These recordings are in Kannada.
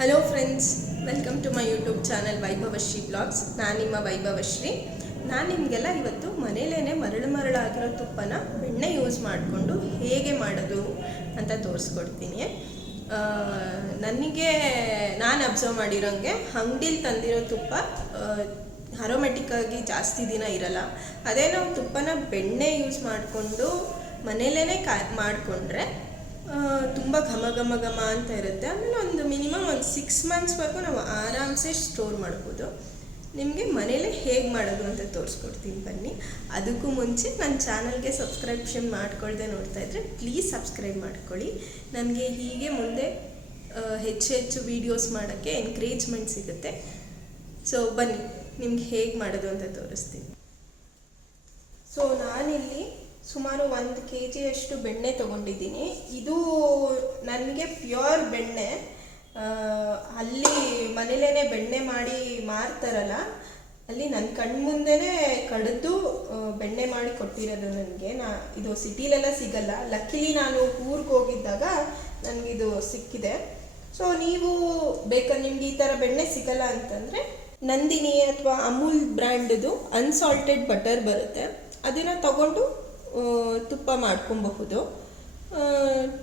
Hello friends, welcome to my YouTube channel Vaibhavashri blogs. ನಾನು ನಿಮ್ಮ ವೈಭವಶ್ರೀ. ನಾನು ನಿಮಗೆಲ್ಲ ಇವತ್ತು ಮನೇಲೇ ಮರಳಾಗಿರೋ ತುಪ್ಪನ ಬೆಣ್ಣೆ ಯೂಸ್ ಮಾಡಿಕೊಂಡು ಹೇಗೆ ಮಾಡೋದು ಅಂತ ತೋರಿಸ್ಕೊಡ್ತೀನಿ. ನಾನು ಅಬ್ಸರ್ವ್ ಮಾಡಿರೋಂಗೆ ಅಂಗಡಿಲಿ ತಂದಿರೋ ತುಪ್ಪ ಅರೋಮೆಟಿಕ್ಕಾಗಿ ಜಾಸ್ತಿ ದಿನ ಇರಲ್ಲ. ಅದೇ ನಾವು ತುಪ್ಪನ ಬೆಣ್ಣೆ ಯೂಸ್ ಮಾಡಿಕೊಂಡು ಮನೇಲೇ ಮಾಡಿಕೊಂಡ್ರೆ ತುಂಬ ಘಮ ಅಂತ ಇರುತ್ತೆ. ಆಮೇಲೆ ಒಂದು ಮಿನಿಮಮ್ 6 ಮಂತ್ಸ್ವರೆಗೂ ನಾವು ಆರಾಮ್ಸೆ ಸ್ಟೋರ್ ಮಾಡ್ಬೋದು. ನಿಮಗೆ ಮನೇಲೇ ಹೇಗೆ ಮಾಡೋದು ಅಂತ ತೋರಿಸ್ಕೊಡ್ತೀನಿ ಬನ್ನಿ. ಅದಕ್ಕೂ ಮುಂಚೆ ನನ್ನ ಚಾನಲ್ಗೆ ಸಬ್ಸ್ಕ್ರಿಪ್ಷನ್ ಮಾಡ್ಕೊಳ್ದೆ ನೋಡ್ತಾ ಇದ್ದರೆ ಪ್ಲೀಸ್ ಸಬ್ಸ್ಕ್ರೈಬ್ ಮಾಡ್ಕೊಳ್ಳಿ. ನನಗೆ ಹೀಗೆ ಮುಂದೆ ಹೆಚ್ಚು ವೀಡಿಯೋಸ್ ಮಾಡೋಕ್ಕೆ ಎನ್ಕರೇಜ್ಮೆಂಟ್ ಸಿಗುತ್ತೆ. ಸೊ ಬನ್ನಿ, ನಿಮ್ಗೆ ಹೇಗೆ ಮಾಡೋದು ಅಂತ ತೋರಿಸ್ತೀನಿ. ಸೊ ನಾನಿಲ್ಲಿ ಸುಮಾರು 1 kg ಬೆಣ್ಣೆ ತೊಗೊಂಡಿದ್ದೀನಿ. ಇದು ನನಗೆ ಪ್ಯೂರ್ ಬೆಣ್ಣೆ. ಅಲ್ಲಿ ಮನೇಲೇ ಬೆಣ್ಣೆ ಮಾಡಿ ಮಾರ್ತಾರಲ್ಲ, ಅಲ್ಲಿ ನನ್ನ ಕಣ್ಮುಂದೆನೇ ಕಡಿದು ಬೆಣ್ಣೆ ಮಾಡಿ ಕೊಟ್ಟಿರೋದು ನನಗೆ. ಇದು ಸಿಟಿಲೆಲ್ಲ ಸಿಗಲ್ಲ. ಲಕ್ಕಿಲಿ ನಾನು ಊರಿಗೆ ಹೋಗಿದ್ದಾಗ ನನಗಿದು ಸಿಕ್ಕಿದೆ. ಸೊ ನೀವು ಬೇಕಾದ್ರೆ ನಿಮ್ಗೆ ಈ ಥರ ಬೆಣ್ಣೆ ಸಿಗಲ್ಲ ಅಂತಂದರೆ ನಂದಿನಿ ಅಥವಾ ಅಮೂಲ್ ಬ್ರ್ಯಾಂಡ್ದು ಅನ್ಸಾಲ್ಟೆಡ್ ಬಟರ್ ಬರುತ್ತೆ, ಅದನ್ನು ತಗೊಂಡು ತುಪ್ಪ ಮಾಡ್ಕೊಬಹುದು.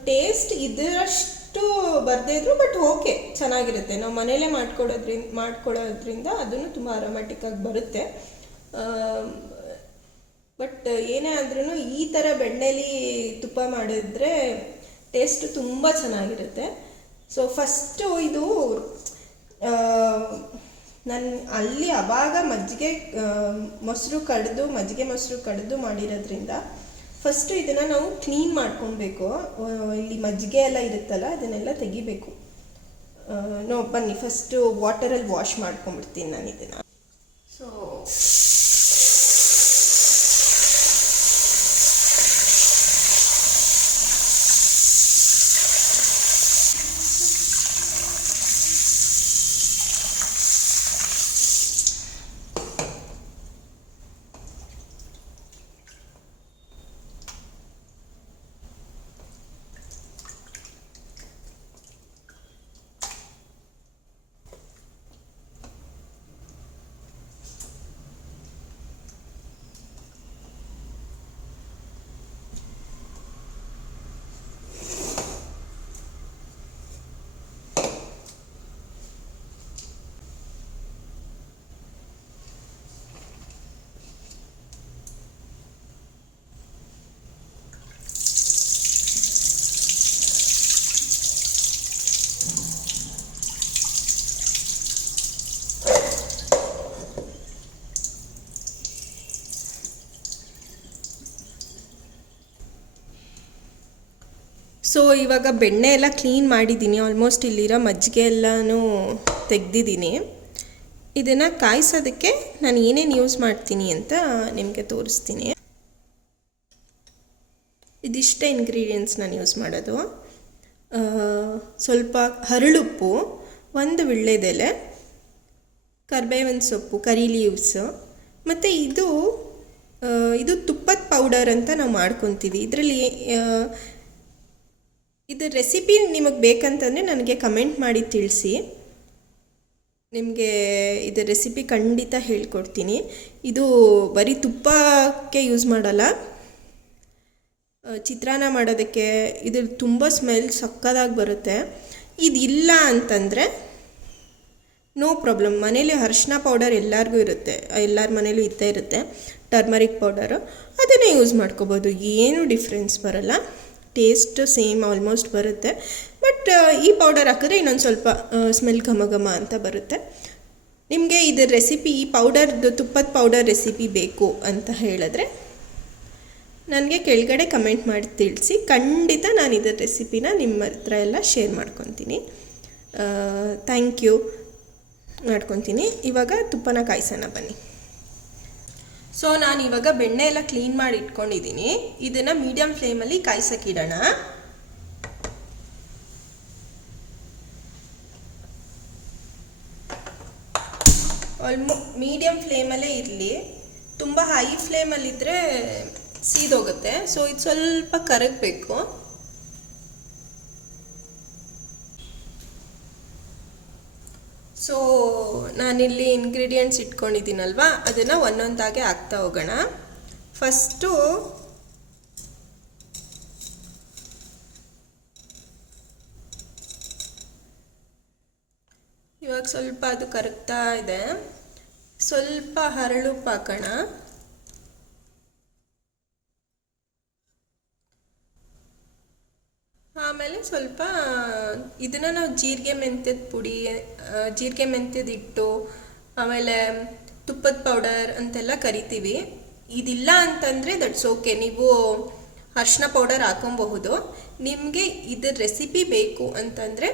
ಟೇಸ್ಟ್ ಇದರಷ್ಟು ಬರದೇ ಇದ್ರು ಬಟ್ ಓಕೆ, ಚೆನ್ನಾಗಿರುತ್ತೆ. ನಾವು ಮನೇಲೇ ಮಾಡ್ಕೊಳ್ಳೋದ್ರಿಂದ ಅದನ್ನು ತುಂಬ ಅರೋಮ್ಯಾಟಿಕ್ಕಾಗಿ ಬರುತ್ತೆ. ಬಟ್ ಏನೇ ಆದ್ರೂ ಈ ಥರ ಬೆಣ್ಣೆಲಿ ತುಪ್ಪ ಮಾಡಿದ್ರೆ ಟೇಸ್ಟ್ ತುಂಬ ಚೆನ್ನಾಗಿರುತ್ತೆ. ಸೊ ಫಸ್ಟು ಇದು ನಾನು ಅಲ್ಲಿ ಅವಾಗ ಮಜ್ಜಿಗೆ ಮೊಸರು ಕಡಿದು ಮಾಡಿರೋದ್ರಿಂದ ಫಸ್ಟು ಇದನ್ನು ನಾವು ಕ್ಲೀನ್ ಮಾಡ್ಕೊಬೇಕು. ಇಲ್ಲಿ ಮಜ್ಜಿಗೆ ಎಲ್ಲ ಇರುತ್ತಲ್ಲ, ಅದನ್ನೆಲ್ಲ ತೆಗಿಬೇಕು. ಬನ್ನಿ, ಫಸ್ಟು ವಾಟರಲ್ಲಿ ವಾಶ್ ಮಾಡ್ಕೊಂಡ್ಬಿಡ್ತೀನಿ ನಾನು ಇದನ್ನು. ಸೊ ಸೊ ಇವಾಗ ಬೆಣ್ಣೆ ಎಲ್ಲ ಕ್ಲೀನ್ ಮಾಡಿದ್ದೀನಿ. ಆಲ್ಮೋಸ್ಟ್ ಇಲ್ಲಿರೋ ಮಜ್ಜಿಗೆ ಎಲ್ಲನೂ ತೆಗೆದಿದ್ದೀನಿ. ಇದನ್ನು ಕಾಯಿಸೋದಕ್ಕೆ ನಾನು ಏನೇನು ಯೂಸ್ ಮಾಡ್ತೀನಿ ಅಂತ ನಿಮಗೆ ತೋರಿಸ್ತೀನಿ. ಇದಿಷ್ಟೇ ಇಂಗ್ರೀಡಿಯೆಂಟ್ಸ್ ನಾನು ಯೂಸ್ ಮಾಡೋದು. ಸ್ವಲ್ಪ ಹರಳುಪ್ಪು, 1 ವೀಳ್ಯದೆಲೆ, ಕರ್ಬೇವಿನ ಸೊಪ್ಪು, ಕರಿ ಲೀವ್ಸು, ಮತ್ತು ಇದು ತುಪ್ಪದ ಪೌಡರ್ ಅಂತ ನಾವು ಮಾಡ್ಕೊತೀವಿ. ಇದರಲ್ಲಿ ಇದು ರೆಸಿಪಿ ನಿಮಗೆ ಬೇಕಂತಂದರೆ ನನಗೆ ಕಮೆಂಟ್ ಮಾಡಿ ತಿಳಿಸಿ. ನಿಮಗೆ ಇದು ರೆಸಿಪಿ ಖಂಡಿತ ಹೇಳ್ಕೊಡ್ತೀನಿ. ಇದು ಬರೀ ತುಪ್ಪಕ್ಕೆ ಯೂಸ್ ಮಾಡಲ್ಲ, ಚಿತ್ರಾನ್ನ ಮಾಡೋದಕ್ಕೆ ಇದು ತುಂಬ ಸ್ಮೆಲ್ ಸಕ್ಕದಾಗಿ ಬರುತ್ತೆ. ಇದಿಲ್ಲ ಅಂತಂದರೆ ನೋ ಪ್ರಾಬ್ಲಮ್. ಮನೇಲಿ ಅರಿಶಿನ ಪೌಡರ್ ಎಲ್ಲರಿಗೂ ಇರುತ್ತೆ, ಎಲ್ಲರ ಮನೇಲೂ ಇದ್ದೇ ಇರುತ್ತೆ. ಟರ್ಮರಿಕ್ ಪೌಡರು, ಅದನ್ನೇ ಯೂಸ್ ಮಾಡ್ಕೋಬೋದು. ಏನೂ ಡಿಫ್ರೆನ್ಸ್ ಬರಲ್ಲ, ಟೇಸ್ಟ್ ಸೇಮ್ ಆಲ್ಮೋಸ್ಟ್ ಬರುತ್ತೆ. ಬಟ್ ಈ ಪೌಡರ್ ಹಾಕಿದ್ರೆ ಇನ್ನೊಂದು ಸ್ವಲ್ಪ ಸ್ಮೆಲ್ ಘಮ ಅಂತ ಬರುತ್ತೆ. ನಿಮಗೆ ಇದರ ರೆಸಿಪಿ, ಈ ಪೌಡರ್ದು ತುಪ್ಪದ ಪೌಡರ್ ರೆಸಿಪಿ ಬೇಕು ಅಂತ ಹೇಳಿದ್ರೆ ನನಗೆ ಕೆಳಗಡೆ ಕಮೆಂಟ್ ಮಾಡಿ ತಿಳಿಸಿ. ಖಂಡಿತ ನಾನು ಇದರ ರೆಸಿಪಿನ ನಿಮ್ಮ ಹತ್ರ ಎಲ್ಲ ಶೇರ್ ಮಾಡ್ಕೊತೀನಿ. Thank you. ಮಾಡ್ಕೊತೀನಿ. ಇವಾಗ ತುಪ್ಪನ ಕಾಯಿಸೋಣ ಬನ್ನಿ. ಸೊ ನಾನು ಇವಾಗ ಬೆಣ್ಣೆ ಎಲ್ಲ ಕ್ಲೀನ್ ಮಾಡಿ ಇಟ್ಕೊಂಡಿದ್ದೀನಿ. ಇದನ್ನು ಮೀಡಿಯಮ್ ಫ್ಲೇಮಲ್ಲಿ ಕಾಯಿಸೋಕ್ಕಿಡೋಣ. ಮೀಡಿಯಮ್ ಫ್ಲೇಮಲ್ಲೇ ಇರಲಿ. ತುಂಬ ಹೈ ಫ್ಲೇಮಲ್ಲಿದ್ದರೆ ಸೀದೋಗುತ್ತೆ. ಸೊ ಇದು ಸ್ವಲ್ಪ ಕರಗಬೇಕು. ಸೊ ನಾನಿಲ್ಲಿ ಇಂಗ್ರೀಡಿಯೆಂಟ್ಸ್ ಇಟ್ಕೊಂಡಿದ್ದೀನಲ್ವ, ಅದನ್ನು ಒಂದೊಂದಾಗೆ ಹಾಕ್ತಾ ಹೋಗೋಣ. ಫಸ್ಟು ಇವಾಗ ಸ್ವಲ್ಪ ಅದು ಕರಗ್ತಾ ಇದೆ, ಸ್ವಲ್ಪ ಹರಳುಪ್ಪು ಹಾಕೋಣ. ಆಮೇಲೆ ಸ್ವಲ್ಪ ಇದನ್ನು ನಾವು ಜೀರಿಗೆ ಮೆಂತ್ಯದ ಪುಡಿ, ಜೀರಿಗೆ ಮೆಂತ್ಯದ ಹಿಟ್ಟು, ಆಮೇಲೆ ತುಪ್ಪದ ಪೌಡರ್ ಅಂತೆಲ್ಲ ಕರಿತೀವಿ. ಇದಿಲ್ಲ ಅಂತಂದರೆ ದಟ್ಸ್ ಓಕೆ, ನೀವು ಅರಿಶಿನ ಪೌಡರ್ ಹಾಕೊಬಹುದು. ನಿಮಗೆ ಇದರ ರೆಸಿಪಿ ಬೇಕು ಅಂತಂದರೆ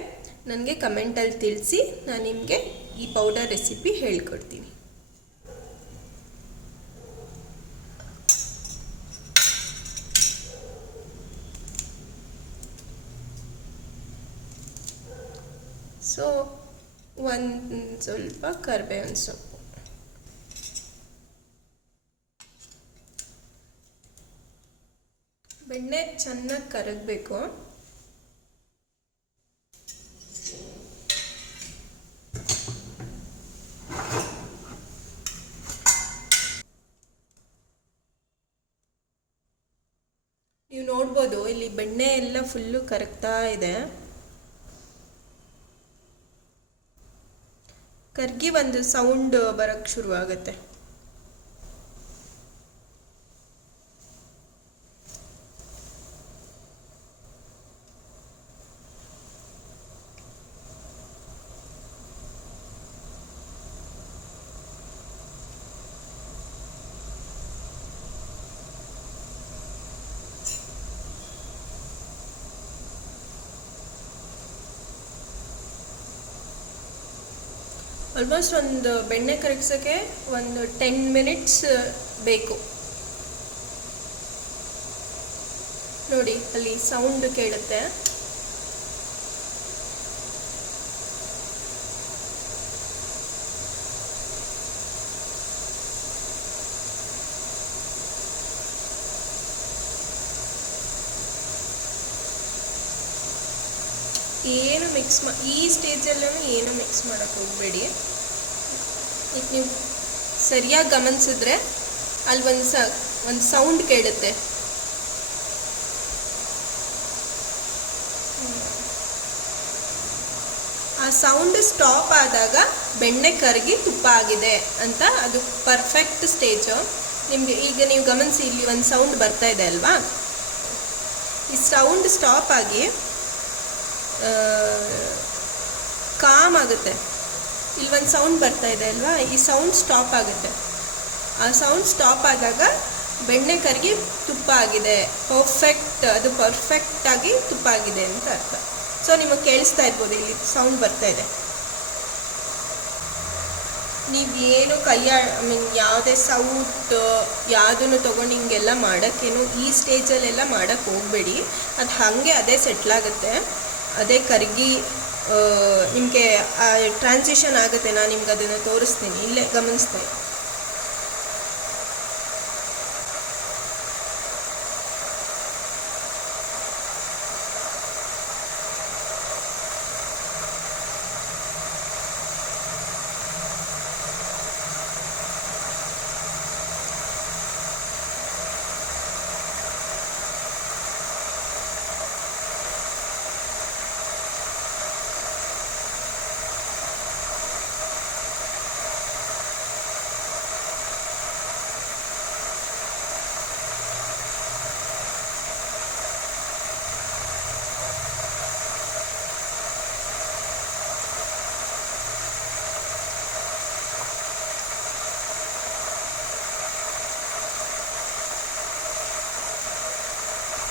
ನನಗೆ ಕಮೆಂಟಲ್ಲಿ ತಿಳಿಸಿ, ನಾನು ನಿಮಗೆ ಈ ಪೌಡರ್ ರೆಸಿಪಿ ಹೇಳ್ಕೊಡ್ತೀನಿ. ಸೊ ಒಂದು ಸ್ವಲ್ಪ ಕರಿಬೇವಿನ ಸೊಪ್ಪು, ಬೆಣ್ಣೆ ಚೆನ್ನಾಗಿ ಕರಗಬೇಕು. ನೀವು ನೋಡ್ಬೋದು ಇಲ್ಲಿ ಬೆಣ್ಣೆ ಎಲ್ಲ ಫುಲ್ಲು ಕರಗ್ತಾ ಇದೆ. ಕರ್ಗಿ ಒಂದು ಸೌಂಡ್ ಬರೋಕ್ಕೆ ಶುರುವಾಗುತ್ತೆ. ಆಲ್ಮೋಸ್ಟ್ ಒಂದು ಬೆಣ್ಣೆ ಕರಗಿಸೋಕ್ಕೆ ಒಂದು 10 ಮಿನಿಟ್ಸ್ ಬೇಕು. ನೋಡಿ ಅಲ್ಲಿ ಸೌಂಡ್ ಕೇಳುತ್ತೆ. ಏನು ಈ ಸ್ಟೇಜಲ್ಲೂ ಏನು ಮಿಕ್ಸ್ ಮಾಡೋಕ್ಕೆ ಹೋಗಬೇಡಿ. ಈಗ ನೀವು ಸರಿಯಾಗಿ ಗಮನಿಸಿದ್ರೆ ಅಲ್ಲಿ ಒಂದು ಸೌಂಡ್ ಕೇಳುತ್ತೆ. ಆ ಸೌಂಡ್ ಸ್ಟಾಪ್ ಆದಾಗ ಬೆಣ್ಣೆ ಕರಗಿ ತುಪ್ಪ ಆಗಿದೆ ಅಂತ ಅದು ಪರ್ಫೆಕ್ಟ್ ಸ್ಟೇಜು. ನಿಮಗೆ ಈಗ ನೀವು ಗಮನಿಸಿ, ಇಲ್ಲಿ ಒಂದು ಸೌಂಡ್ ಬರ್ತಾ ಇದೆ ಅಲ್ವಾ, ಈ ಸೌಂಡ್ ಸ್ಟಾಪ್ ಆಗಿ ಕಾಮ್ ಆಗುತ್ತೆ. ಇಲ್ಲಿ ಒಂದು ಸೌಂಡ್ ಬರ್ತಾ ಇದೆ ಅಲ್ವಾ, ಈ ಸೌಂಡ್ ಸ್ಟಾಪ್ ಆಗುತ್ತೆ. ಆ ಸೌಂಡ್ ಸ್ಟಾಪ್ ಆದಾಗ ಬೆಣ್ಣೆ ಕರಗಿ ತುಪ್ಪ ಆಗಿದೆ, ಅದು ಪರ್ಫೆಕ್ಟಾಗಿ ತುಪ್ಪ ಆಗಿದೆ ಅಂತ ಅರ್ಥ. ಸೊ ನಿಮಗೆ ಕೇಳಿಸ್ತಾ ಇರ್ಬೋದು, ಇಲ್ಲಿ ಸೌಂಡ್ ಬರ್ತಾ ಇದೆ. ನೀವು ಏನು ಯಾವುದೇ ಸೌಟ್ ಯಾವುದನ್ನು ತೊಗೊಂಡು ಹಿಂಗೆಲ್ಲ ಮಾಡೋಕ್ಕೇನು ಈ ಸ್ಟೇಜಲ್ಲೆಲ್ಲ ಮಾಡೋಕ್ಕೆ ಹೋಗಬೇಡಿ. ಅದು ಹಾಗೆ ಅದೇ ಸೆಟ್ಲಾಗುತ್ತೆ, ಅದೇ ಕರಗಿ ನಿಮಗೆ ಟ್ರಾನ್ಸಿಷನ್ ಆಗುತ್ತೆ. ನಾನು ನಿಮ್ಗೆ ಅದನ್ನು ತೋರಿಸ್ತೀನಿ, ಇಲ್ಲೇ ಗಮನಿಸ್ತಾ ಇದ್ದೀನಿ.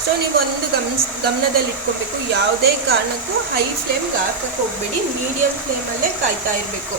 ಸೊ ನೀವು ಒಂದು ಗಮನದಲ್ಲಿ ಇಟ್ಕೋಬೇಕು, ಯಾವುದೇ ಕಾರಣಕ್ಕೂ ಹೈ ಫ್ಲೇಮ್ಗೆ ಹಾಕಕ್ಕೆ ಹೋಗಬೇಡಿ, ಮೀಡಿಯಮ್ ಫ್ಲೇಮಲ್ಲೇ ಕಾಯ್ತಾ ಇರಬೇಕು.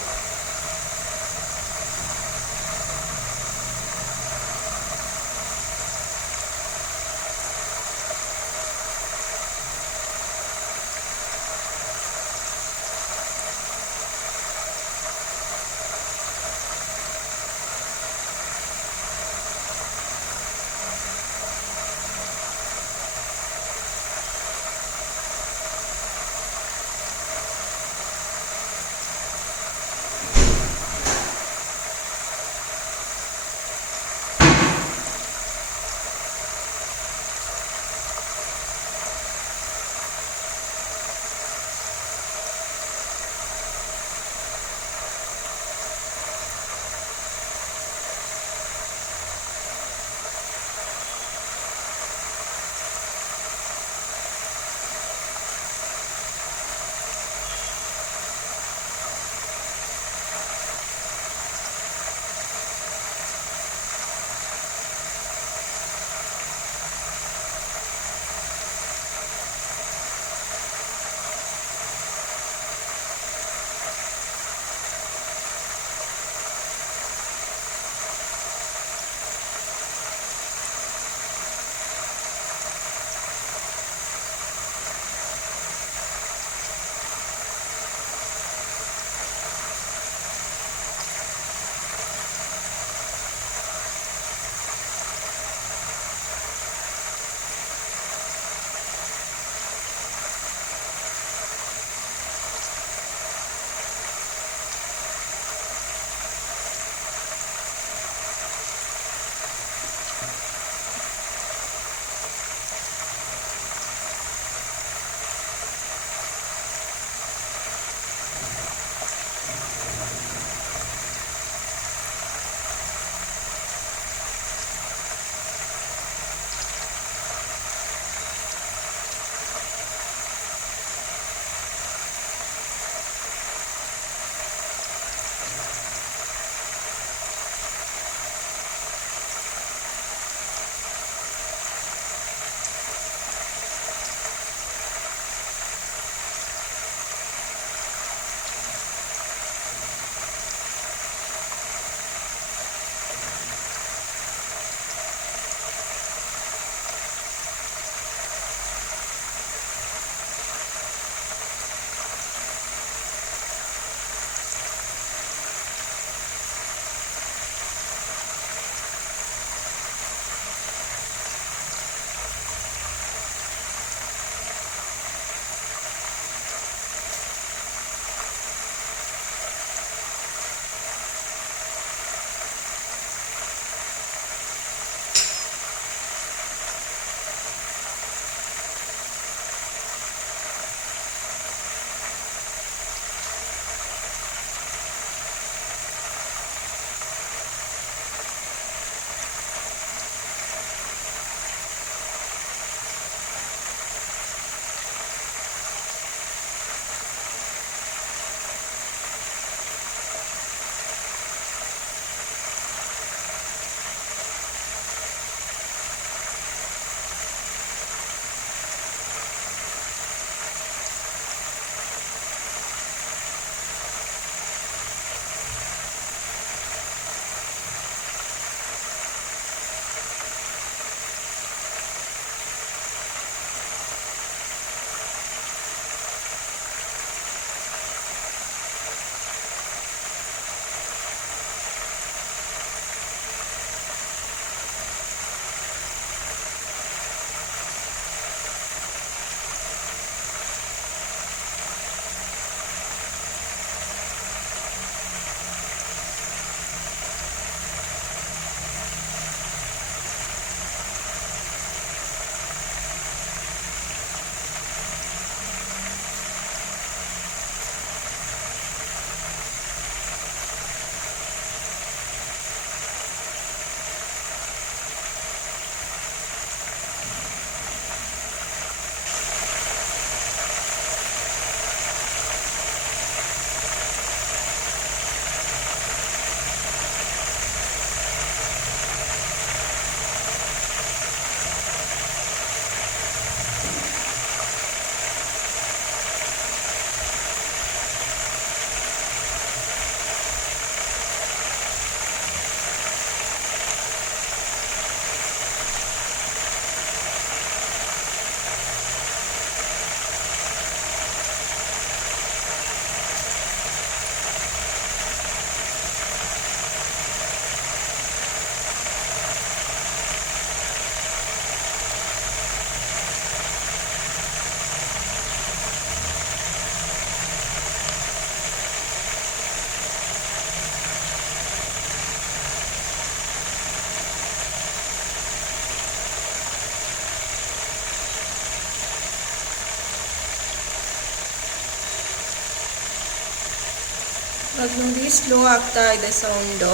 ಇವಾಗ ನೋಡಿ ಸ್ಲೋ ಆಗ್ತಾ ಇದೆ ಸೌಂಡು.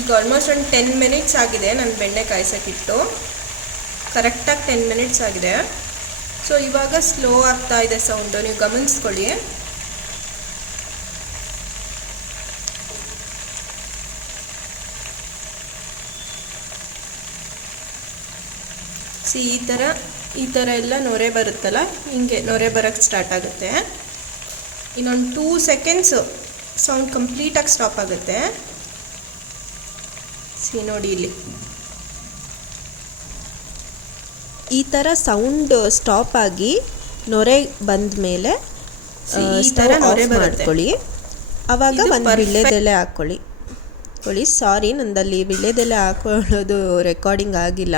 ಈಗ ಆಲ್ಮೋಸ್ಟ್ ಒಂದು 10 ಮಿನಿಟ್ಸ್ ಆಗಿದೆ ನಾನು ಬೆಣ್ಣೆ ಕಾಯಿಸೋಕ್ಕಿಟ್ಟು. ಕರೆಕ್ಟಾಗಿ 10 ಮಿನಿಟ್ಸ್ ಆಗಿದೆ. ಸೊ ಇವಾಗ ಸ್ಲೋ ಆಗ್ತಾ ಇದೆ ಸೌಂಡು, ನೀವು ಗಮನಿಸ್ಕೊಳ್ಳಿ. ಈ ಥರ ಎಲ್ಲ ನೊರೆ ಬರುತ್ತಲ್ಲ, ಹಿಂಗೆ ನೊರೆ ಬರೋಕ್ಕೆ ಸ್ಟಾರ್ಟ್ ಆಗುತ್ತೆ. ಇನ್ನೊಂದು 2 ಸೆಕೆಂಡ್ಸ್ ಸೌಂಡ್ ಕಂಪ್ಲೀಟಾಗಿ ಸ್ಟಾಪ್ ಆಗುತ್ತೆ. ನೋಡಿ ಇಲ್ಲಿ ಈ ಥರ ಸೌಂಡ್ ಸ್ಟಾಪ್ ಆಗಿ ನೊರೆ ಬಂದ ಮೇಲೆ ಈ ಥರ ನೊರೆ ಮಾಡ್ಕೊಳ್ಳಿ. ಆವಾಗ ಒಂದು ವಿಳ್ಯದೆಲೆ ಹಾಕ್ಕೊಳ್ಳಿ. ಸಾರಿ, ನಂದಲ್ಲಿ ವಿಳ್ಯದೆಲೆ ಹಾಕೊಳ್ಳೋದು ರೆಕಾರ್ಡಿಂಗ್ ಆಗಿಲ್ಲ,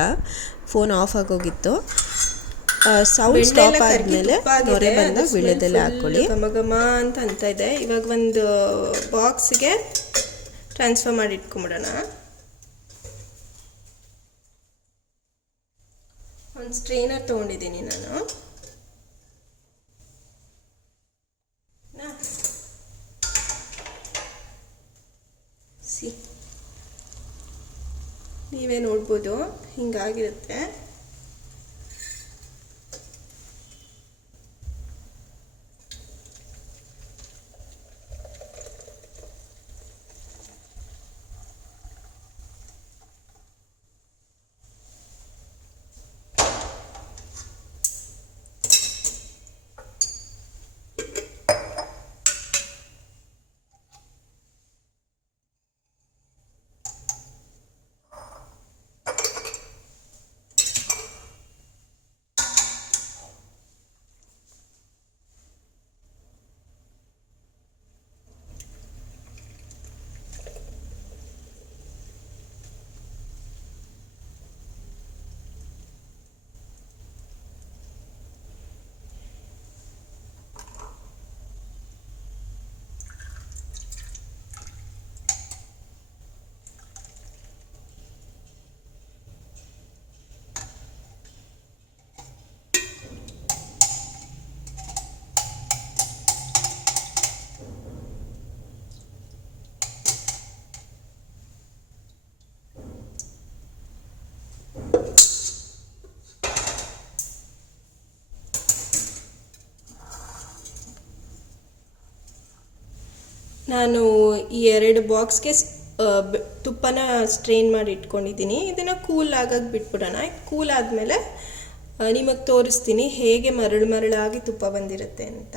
ಫೋನ್ ಆಫ್ ಆಗೋಗಿತ್ತು. ಸೌಂಡ್ ಸ್ಟಾಪ್ ಆದಮೇಲೆ ನೊರೆ ಬಂದಾಗ ವಿಳ್ಯದೆಲೆ ಹಾಕ್ಕೊಳ್ಳಿ. ಘಮ ಅಂತ ಇದೆ. ಇವಾಗ ಒಂದು ಬಾಕ್ಸ್ಗೆ ಟ್ರಾನ್ಸ್ಫರ್ ಮಾಡಿ ಇಟ್ಕೊಂಬಿಡೋಣ. ಒಂದು ಸ್ಟ್ರೈನರ್ ತೊಗೊಂಡಿದ್ದೀನಿ ನಾನು. ನೀವೇ ನೋಡ್ಬೋದು, ಹಿಂಗಾಗಿರುತ್ತೆ. ನಾನು ಈ 2 ಬಾಕ್ಸ್ಗೆ ತುಪ್ಪನ ಸ್ಟ್ರೈನ್ ಮಾಡಿ ಇಟ್ಕೊಂಡಿದ್ದೀನಿ. ಇದನ್ನು ಕೂಲ್ ಆಗಾಗ ಬಿಟ್ಬಿಡೋಣ. ಕೂಲ್ ಆದಮೇಲೆ ನಿಮಗೆ ತೋರಿಸ್ತೀನಿ ಹೇಗೆ ಮರಳಾಗಿ ತುಪ್ಪ ಬಂದಿರುತ್ತೆ ಅಂತ.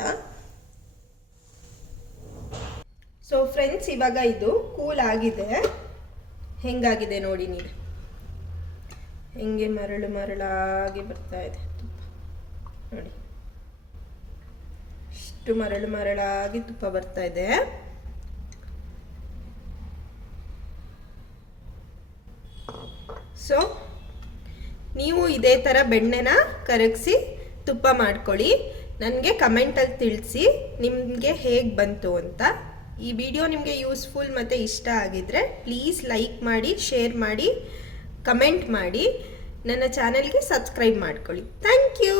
ಸೊ ಫ್ರೆಂಡ್ಸ್, ಇವಾಗ ಇದು ಕೂಲ್ ಆಗಿದೆ. ಹೆಂಗಾಗಿದೆ ನೋಡಿ ನೀವು, ಹೆಂಗೆ ಮರಳಾಗಿ ಬರ್ತಾ ಇದೆ ತುಪ್ಪ ನೋಡಿ. ಇಷ್ಟು ಮರಳಾಗಿ ತುಪ್ಪ ಬರ್ತಾ ಇದೆ. ಸೊ ನೀವು ಇದೇ ಥರ ಬೆಣ್ಣೆನ ಕರಗಿಸಿ ತುಪ್ಪ ಮಾಡ್ಕೊಳ್ಳಿ. ನನಗೆ ಕಮೆಂಟಲ್ಲಿ ತಿಳಿಸಿ ನಿಮಗೆ ಹೇಗೆ ಬಂತು ಅಂತ. ಈ ವಿಡಿಯೋ ನಿಮಗೆ ಯೂಸ್ಫುಲ್ ಮತ್ತು ಇಷ್ಟ ಆಗಿದ್ರೆ ಪ್ಲೀಸ್ ಲೈಕ್ ಮಾಡಿ, ಶೇರ್ ಮಾಡಿ, ಕಮೆಂಟ್ ಮಾಡಿ, ನನ್ನ ಚಾನಲ್ಗೆ ಸಬ್ಸ್ಕ್ರೈಬ್ ಮಾಡ್ಕೊಳ್ಳಿ. Thank you.